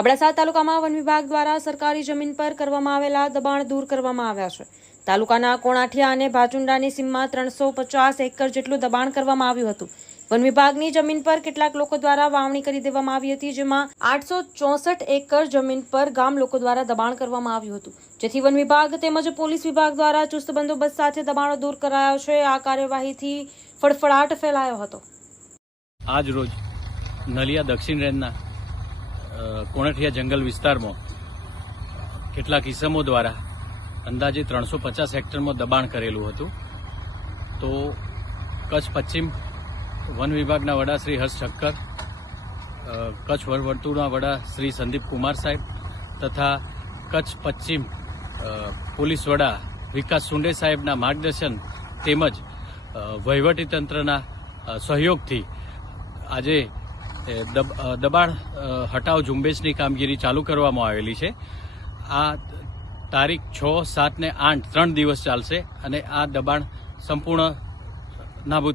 અબડાસા તાલુકામાં વન વિભાગ દ્વારા સરકારી જમીન પર કરવામાં આવેલા દબાણ દૂર કરવામાં આવ્યા છે. તાલુકાના કોણાઠિયા અને ભાચુંડાની સીમમાં ત્રણસો પચાસ એકર જેટલું દબાણ કરવામાં આવ્યું હતું. વન વિભાગની જમીન પર કેટલાક લોકો દ્વારા વાવણી કરી દેવામાં આવી હતી, જેમાં આઠસો ચોસઠ એકર જમીન પર ગામ લોકો દ્વારા દબાણ કરવામાં આવ્યું હતું. જેથી વન વિભાગ તેમજ પોલીસ વિભાગ દ્વારા ચુસ્ત બંદોબસ્ત સાથે દબાણો દૂર કરાયો છે. આ કાર્યવાહીથી ફળફળાટ ફેલાયો હતો. આજ રોજ નલિયા દક્ષિણ રેન્જના કોણઠિયા જંગલ વિસ્તારમાં કેટલાક ઇસમો દ્વારા અંદાજે ત્રણસો પચાસ હેક્ટરમાં દબાણ કરેલું હતું. તો કચ્છ પશ્ચિમ વન વિભાગના વડા શ્રી હર્ષ ઠક્કર કચ્છ વનવર્તુળના વડા શ્રી સંદીપ કુમાર સાહેબ તથા કચ્છ પશ્ચિમ પોલીસ વડા વિકાસ સુંડે સાહેબના માર્ગદર્શન તેમજ વહીવટીતંત્રના સહયોગથી આજે દબાણ હટાવ ઝુંબેશની કામગીરી ચાલુ કરવામાં આવેલી છે. આ તારીખ છ, સાત ને આઠ ત્રણ દિવસ ચાલશે અને આ દબાણ સંપૂર્ણ નાબૂદ